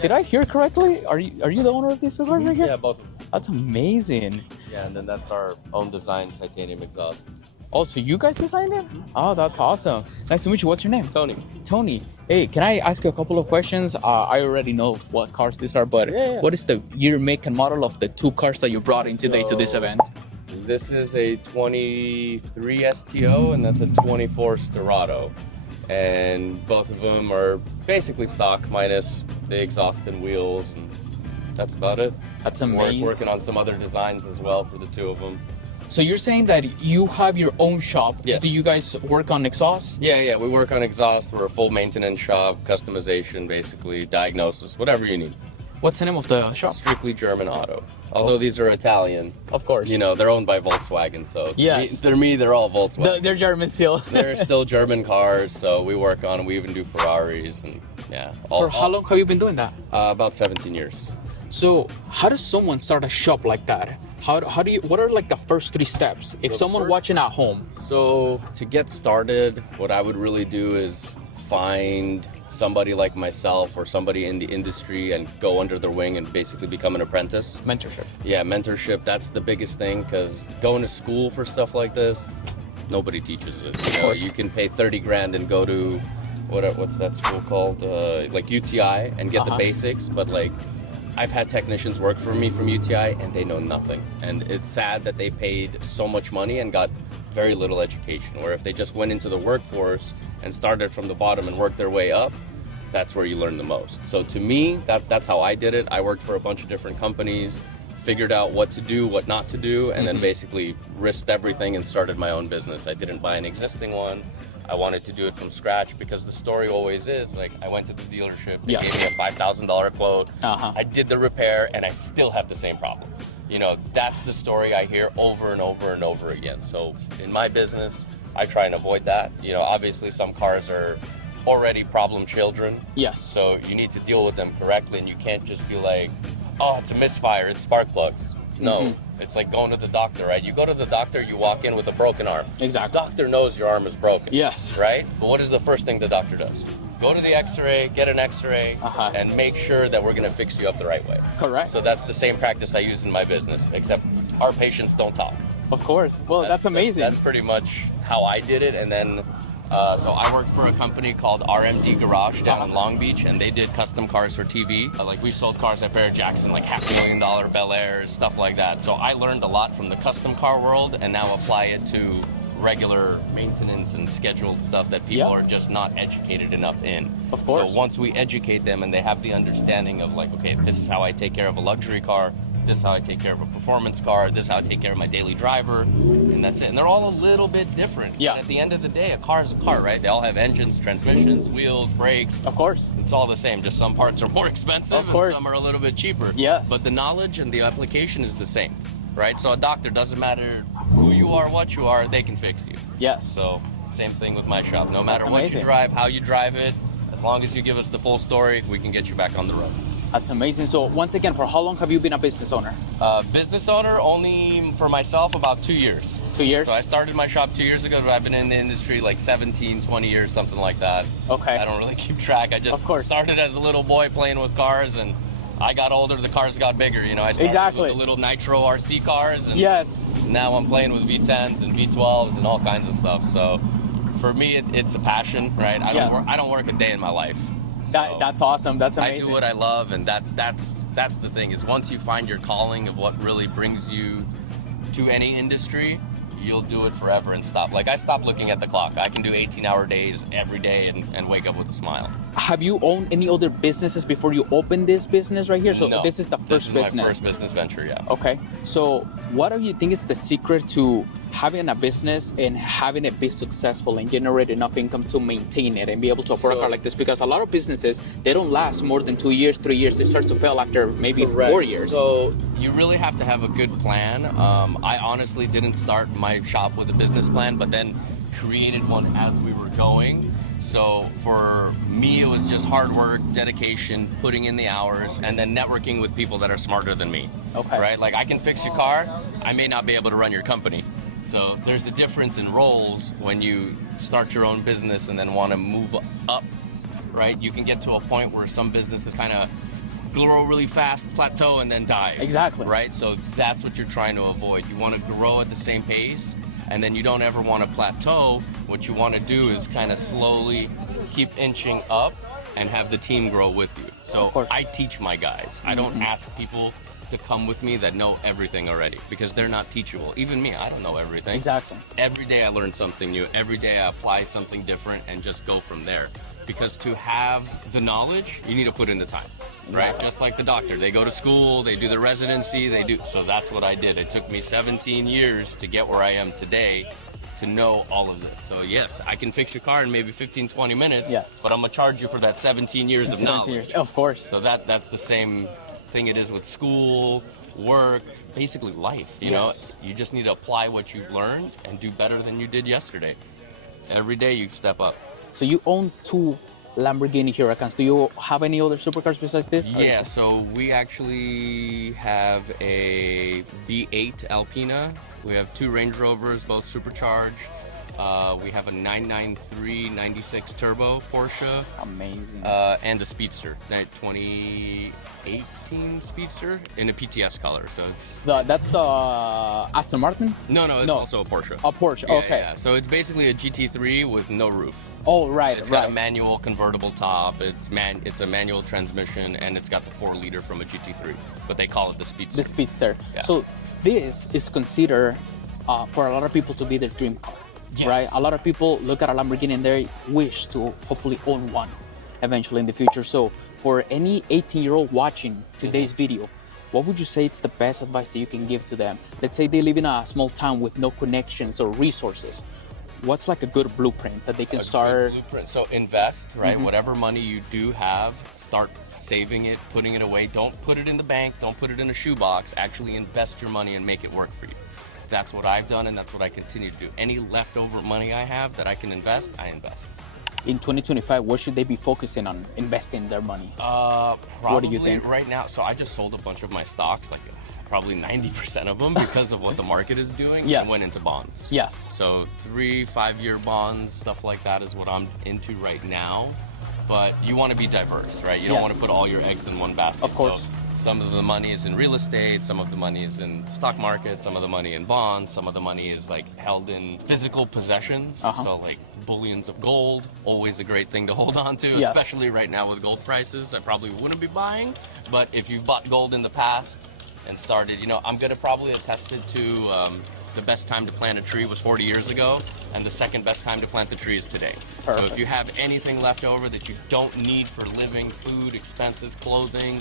Did I hear correctly? Are you the owner of these two cars right here? Yeah, both. That's amazing. Yeah, and then that's our own design titanium exhaust. Oh, so you guys designed it? Oh, that's awesome. Nice to meet you. What's your name? Tony. Tony. Hey, can I ask you a couple of questions? I already know what cars these are, but Yeah. what is the year, make, and model of the two cars that you brought in today to this event? This is a 23 STO and that's a 24 Storado. And both of them are basically stock minus the exhaust and wheels, and that's about it. That's amazing. Working on some other designs as well for the two of them. So you're saying that you have your own shop? Yes. Do you guys work on exhaust? Yeah, we work on exhaust. We're a full maintenance shop, customization, basically, diagnosis, whatever you need. What's the name of the shop? Strictly German auto. Although these are Italian. Of course. You know, they're owned by Volkswagen, so Yes. they're all Volkswagen. They're German still. They're still German cars, so we work on them. We even do Ferraris, and yeah. For how long have you been doing that? About 17 years. So how does someone start a shop like that? How do you, what are like the first 3 steps? If someone watching at home. So to get started, what I would really do is find somebody like myself or somebody in the industry and go under their wing and basically become an apprentice. Mentorship. Yeah, mentorship, that's the biggest thing, because going to school for stuff like this, nobody teaches it. You know, you can pay 30 grand and go to, what's that school called? Like UTI and get the basics, but like, I've had technicians work for me from UTI and they know nothing. And it's sad that they paid so much money and got very little education, where if they just went into the workforce and started from the bottom and worked their way up, that's where you learn the most. So to me, that's how I did it. I worked for a bunch of different companies, figured out what to do, what not to do, and then basically risked everything and started my own business. I didn't buy an existing one. I wanted to do it from scratch, because the story always is, like, I went to the dealership, they gave me a $5,000 quote, I did the repair, and I still have the same problem. You know, that's the story I hear over and over and over again. So in my business, I try and avoid that. You know, obviously some cars are already problem children. Yes. So you need to deal with them correctly, and you can't just be like, oh, it's a misfire, it's spark plugs. No, it's like going to the doctor, right? You go to the doctor, you walk in with a broken arm. Exactly. The doctor knows your arm is broken. Yes. Right? But what is the first thing the doctor does? Go to the x-ray, get an x-ray, and make sure that we're going to fix you up the right way. Correct. So that's the same practice I use in my business, except our patients don't talk. Of course. Well, that's amazing. That's pretty much how I did it. And then, so I worked for a company called RMD Garage down in Long Beach, and they did custom cars for TV. Like, we sold cars at Barrett Jackson, like $500,000 Bel Airs, stuff like that. So I learned a lot from the custom car world, and now apply it to regular maintenance and scheduled stuff that people are just not educated enough in. Of course. So once we educate them and they have the understanding of, like, okay, this is how I take care of a luxury car, this is how I take care of a performance car, this is how I take care of my daily driver, and that's it. And they're all a little bit different. Yeah. And at the end of the day, a car is a car, right? They all have engines, transmissions, wheels, brakes. Of course. It's all the same, just some parts are more expensive Of course. and some are a little bit cheaper. Yes. But the knowledge and the application is the same, right? So a doctor, doesn't matter who you are, what you are, they can fix you. Yes. So same thing with my shop. No matter That's what amazing. you drive, how you drive it, as long as you give us the full story, we can get you back on the road. That's amazing. So once again, for how long have you been a business owner? Business owner, only for myself, about 2 years. 2 years? So I started my shop 2 years ago, but I've been in the industry like 17, 20 years, something like that. Okay. I don't really keep track. I just started as a little boy playing with cars, and I got older, the cars got bigger. You know, I started with the little nitro RC cars, and now I'm playing with V10s and V12s and all kinds of stuff. So for me, it's a passion, right? I don't work a day in my life. So that's awesome. That's amazing. I do what I love, and that's the thing, is once you find your calling of what really brings you to any industry, you'll do it forever and stop. Like, I stopped looking at the clock. I can do 18-hour days every day and wake up with a smile. Have you owned any other businesses before you opened this business right here? So no, this is the first business. This is my first business venture, yeah. Okay. So what do you think is the secret to having a business and having it be successful and generate enough income to maintain it and be able to afford a car like this? Because a lot of businesses, they don't last more than 2 years, 3 years. They start to fail after maybe 4 years. So you really have to have a good plan. I honestly didn't start my shop with a business plan, but then created one as we were going. So for me, it was just hard work, dedication, putting in the hours, and then networking with people that are smarter than me. Okay. Right? Like, I can fix your car. I may not be able to run your company. So there's a difference in roles when you start your own business and then want to move up, right? You can get to a point where some businesses kind of grow really fast, plateau, and then die. Exactly. Right? So that's what you're trying to avoid. You want to grow at the same pace, and then you don't ever want to plateau. What you want to do is kind of slowly keep inching up and have the team grow with you. So I teach my guys. I don't ask people to come with me that know everything already, because they're not teachable. Even me, I don't know everything. Exactly. Every day I learn something new. Every day I apply something different and just go from there. Because to have the knowledge, you need to put in the time, right? Just like the doctor. They go to school, they do the residency, so that's what I did. It took me 17 years to get where I am today, to know all of this. So yes, I can fix your car in maybe 15, 20 minutes, but I'm gonna charge you for that 17 years of knowledge. Of course. So that's the same thing it is with school, work, basically life, you know? You just need to apply what you've learned and do better than you did yesterday. Every day you step up. So you own 2 Lamborghini Huracans. Do you have any other supercars besides this? Yeah, so we actually have a V8 Alpina. We have 2 Range Rovers, both supercharged. We have a 993 96 turbo Porsche. Amazing. And a Speedster, that 2018 Speedster in a PTS color. So that's the Aston Martin? No, it's also a Porsche. A Porsche, Yeah, okay. Yeah. So it's basically a GT3 with no roof. Oh, right, It's got a manual convertible top. It's a manual transmission, and it's got the 4-liter from a GT3. But they call it the Speedster. The Speedster. Yeah. So this is considered for a lot of people to be their dream car. Yes. Right? A lot of people look at a Lamborghini and they wish to hopefully own one eventually in the future. So for any 18-year-old watching today's video, what would you say it's the best advice that you can give to them? Let's say they live in a small town with no connections or resources. What's like a good blueprint that they can start? So invest, right? Whatever money you do have, start saving it, putting it away. Don't put it in the bank. Don't put it in a shoebox. Actually invest your money and make it work for you. That's what I've done, and that's what I continue to do. Any leftover money I have that I can invest, I invest. In 2025, what should they be focusing on investing their money? Probably what do you think? Right now. So I just sold a bunch of my stocks, like probably 90% of them, because of what the market is doing. And went into bonds. Yes. So 3-5-year bonds, stuff like that is what I'm into right now. But you want to be diverse, right? You don't want to put all your eggs in one basket. Of course. So some of the money is in real estate, some of the money is in stock market, some of the money in bonds, some of the money is like held in physical possessions. So like bullions of gold, always a great thing to hold on to, especially right now with gold prices. I probably wouldn't be buying, but if you've bought gold in the past and started, I'm going to probably attest it to the best time to plant a tree was 40 years ago, and the second best time to plant the tree is today. Perfect. So if you have anything left over that you don't need for living, food, expenses, clothing,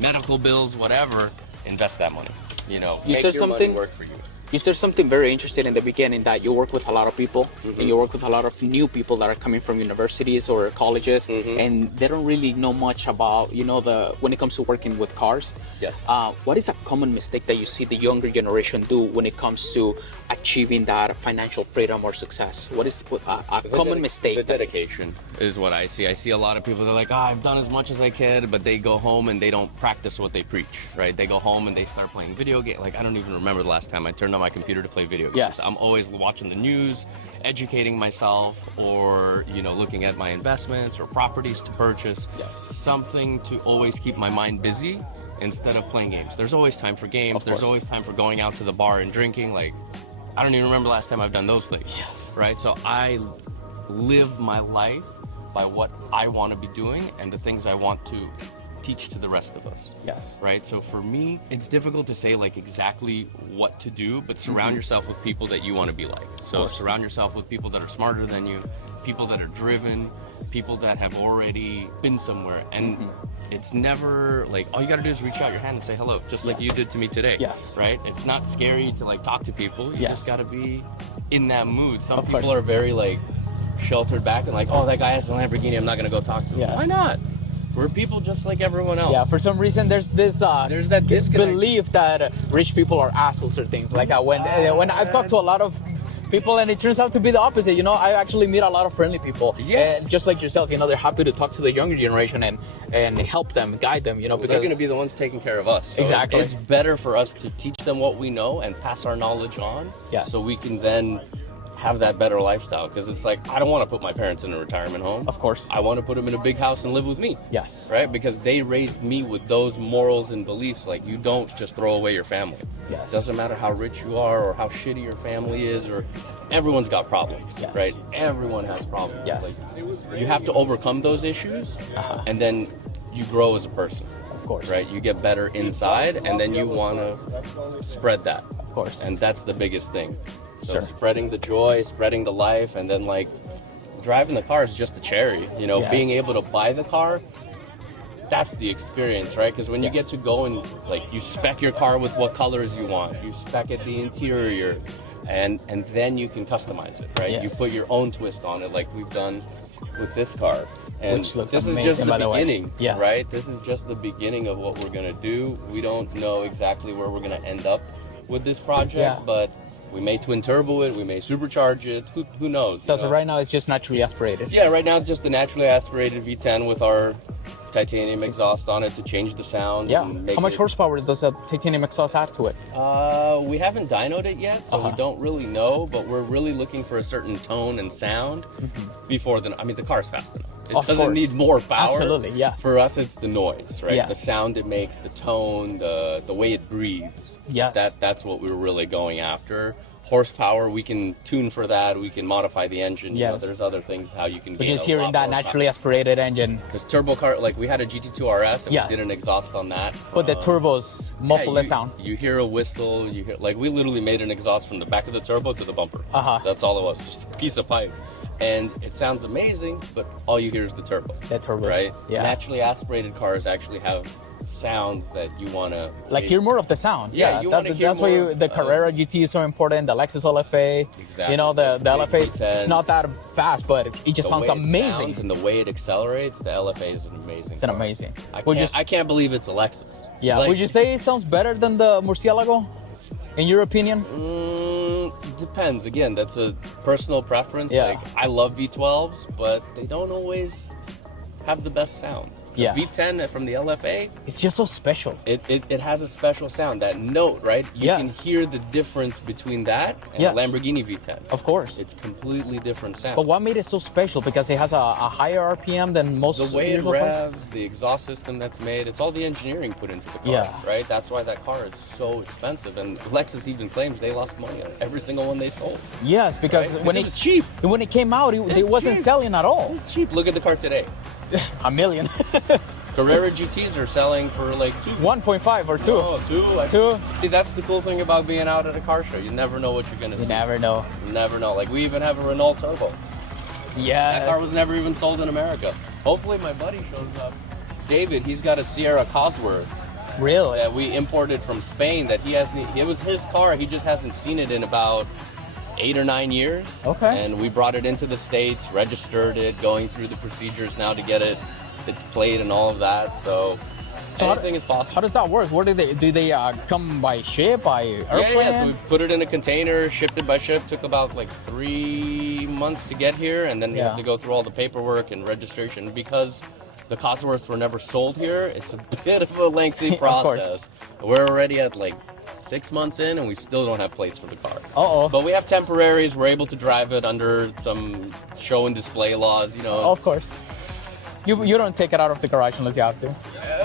medical bills, whatever, invest that money. You make said your something, money work for you. You said something very interesting in the beginning, that you work with a lot of people, and you work with a lot of new people that are coming from universities or colleges, and they don't really know much about, when it comes to working with cars. Yes. What is a common mistake that you see the younger generation do when it comes to achieving that financial freedom or success? What is a common mistake? The dedication is what I see. I see a lot of people that are like, I've done as much as I can, but they go home and they don't practice what they preach, right? They go home and they start playing video games. Like, I don't even remember the last time I turned on my computer to play video games. Yes. I'm always watching the news, educating myself, or, looking at my investments or properties to purchase. Yes. Something to always keep my mind busy instead of playing games. There's always time for games. There's always time for going out to the bar and drinking. Like, I don't even remember the last time I've done those things. Yes. Right? So I live my life by what I want to be doing and the things I want to teach to the rest of us. Yes. Right? So for me, it's difficult to say like exactly what to do, but surround yourself with people that you want to be like. So surround yourself with people that are smarter than you, people that are driven, people that have already been somewhere. And it's never like, all you got to do is reach out your hand and say hello, just like you did to me today. Yes. Right? It's not scary to like talk to people. You just got to be in that mood. Some people course. are very like sheltered back and like, oh, that guy has a Lamborghini, I'm not going to go talk to him. Yeah. Why not? We're people just like everyone else. Yeah, for some reason there's that disconnect. belief that rich people are assholes or things like that. When I've talked to a lot of people, and it turns out to be the opposite. I actually meet a lot of friendly people. Yeah. And just like yourself, they're happy to talk to the younger generation and help them, guide them. Because they're going to be the ones taking care of us. So exactly. It's better for us to teach them what we know and pass our knowledge on. Yes. So we can then have that better lifestyle, because it's like, I don't want to put my parents in a retirement home. Of course. I want to put them in a big house and live with me. Yes. Right? Because they raised me with those morals and beliefs. Like, you don't just throw away your family. Yes. Doesn't matter how rich you are or how shitty your family is, or everyone's got problems. Yes. Right? Everyone has problems. Yes. Like, you have to overcome those issues, and then you grow as a person. Of course. Right? You get better inside, and then you want to spread that. Of course. And that's the biggest thing. So Sure. spreading the joy, spreading the life, and then like driving the car is just the cherry. You know, Yes. being able to buy the car, that's the experience, right? Because when you get Yes. to go and like you spec your car with what colors you want, you spec it the interior, and then you can customize it, right? Yes. You put your own twist on it, like we've done with this car. And Which looks this is amazing, just by the the way. beginning, Yes. right? This is just the beginning of what we're gonna do. We don't know exactly where we're gonna end up with this project, Yeah. but we may twin turbo it, we may supercharge it. Who knows? So, you so know? right now it's just naturally aspirated. Yeah, right now it's just a naturally aspirated V10 with our titanium exhaust on it to change the sound. Yeah. and make How much it- horsepower does a titanium exhaust add to it? We haven't dynoed it yet, so we don't really know, but we're really looking for a certain tone and sound before the. I mean, the car's fast enough. It Of doesn't course. need more power. Absolutely, yes. For us, it's the noise, right? Yes. The sound it makes, the tone, the way it breathes. Yes. That's what we're really going after. Horsepower, we can tune for that. We can modify the engine. You know, Yes. there's other things how you can. But just hearing that naturally aspirated engine. Because turbo car, like we had a GT2 RS and Yes. we did an exhaust on that. But the turbos muffle the you, sound. You hear a whistle. You hear like we literally made an exhaust from the back of the turbo to the bumper. That's all it was, just a piece of pipe, and it sounds amazing. But all you hear is the turbo. The turbos. Right? Yeah. Naturally aspirated cars actually have sounds that you want to Like hear more of the sound. Yeah, you wanna hear that's why more, the Carrera GT is so important. The Lexus LFA. Exactly. You know, the Those big LFA is V10s. not that fast, but it just the sounds way it amazing. sounds and the way it accelerates. The LFA is an amazing. It's an car. amazing. I can't believe it's a Lexus. Yeah. Like, Would you say it sounds better than the Murcielago, in your opinion? Depends. Again, that's a personal preference. Yeah. Like I love V12s, but they don't always have the best sound. The Yeah. V10 from the LFA, It's just so special. it has a special sound. That note, right? You Yes. can hear the difference between that and Yes. a Lamborghini V10. Of course. It's completely different sound. But what made it so special? Because it has a higher RPM than most The way it usual cars? revs, the exhaust system that's made, it's all the engineering put into the car, Yeah. right? That's why that car is so expensive. And Lexus even claims they lost money on every single one they sold. Yes, because Right? when Because it was cheap. When it came out, it wasn't cheap. selling at all. It's cheap. Look at the car today. $1 million. Carrera GTs are selling for like 2. 1.5 or 2. Oh, 2. Two. See, that's the cool thing about being out at a car show. You never know what you're gonna You see. never know. You never know. Like we even have a Renault Turbo. Yeah. That car was never even sold in America. Hopefully my buddy shows up. David, he's got a Sierra Cosworth Really? that we imported from Spain. That he hasn't. It was his car. He just hasn't seen it in about 8 or 9 years. Okay. And we brought it into the States, registered it, going through the procedures now to get it. It's plate and all of that. So anything is possible. How does that work? Where do they come by ship, by airplane? Yeah. So we put it in a container, shipped it by ship. Took about like 3 months to get here, and then we have to go through all the paperwork and registration because the Cosworths were never sold here. It's a bit of a lengthy process. We're already at like 6 months in, and we still don't have plates for the car. Uh-oh. But we have temporaries. We're able to drive it under some show and display laws. You know. Of course. You don't take it out of the garage unless you have to.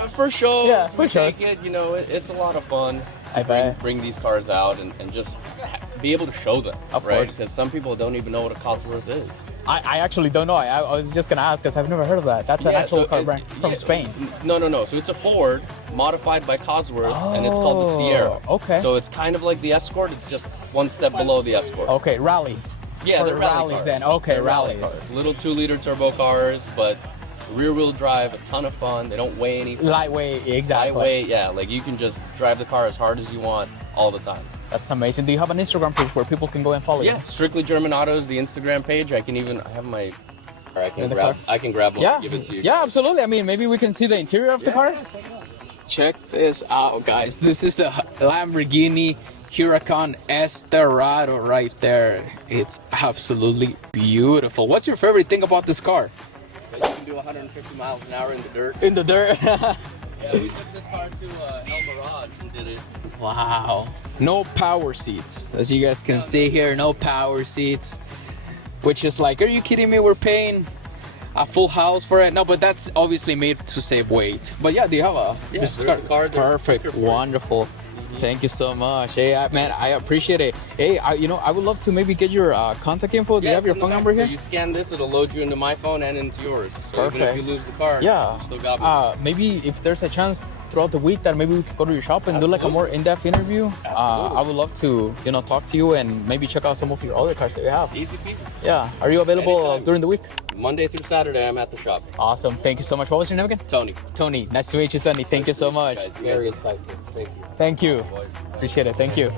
For sure. Yeah, for sure. Take it. You know, it's a lot of fun. I bet. Bring these cars out and just be able to show them. Of right? course. Because some people don't even know what a Cosworth is. I actually don't know. I was just going to ask because I've never heard of that. That's an actual car brand from Spain. No. So it's a Ford modified by Cosworth, and it's called the Sierra. Okay. So it's kind of like the Escort. It's just one step below the Escort. Okay, rally. Yeah, For they're rally rallies cars. then. Okay, They're rally rallies. cars. Little 2-liter turbo cars, but rear-wheel drive, a ton of fun. They don't weigh anything. Lightweight, exactly. Lightweight, yeah. Like you can just drive the car as hard as you want all the time. That's amazing. Do you have an Instagram page where people can go and follow you? Yeah, Strictly German Autos, the Instagram page. I have my. Or I can In the grab. car? I can grab one Yeah, and give it to you. yeah, absolutely. I mean, maybe we can see the interior of the car. Check this out, guys. This is the Lamborghini Huracan Esterado right there. It's absolutely beautiful. What's your favorite thing about this car? You can do 150 miles an hour in the dirt. In the dirt. Yeah, we took this car to El Mirage and did it. Wow. No power seats. As you guys can see here, no power seats. Which is like, are you kidding me? We're paying a full house for it. No, but that's obviously made to save weight. But yeah, do you have a business card? there's a card, there's a Perfect, sticker for it. wonderful. Thank you so much. Hey, man, I appreciate it. Hey, I would love to maybe get your contact info. Do you have your phone number here? So you scan this, it'll load you into my phone and into yours. So even Perfect. if you lose the car, Yeah. you still got me. Maybe if there's a chance throughout the week that maybe we could go to your shop and do like a more in-depth interview. Absolutely. I would love to, talk to you and maybe check out some of your other cars that you have. Easy peasy. Yeah. Are you available Anytime. during the week? Monday through Saturday, I'm at the shop. Awesome. Thank you so much. What was your name again? Tony. Tony. Nice to meet you, Tony. Thank you so much. Guys, you guys- Very insightful. Thank you. Thank you. Boys. Appreciate it. Thank you.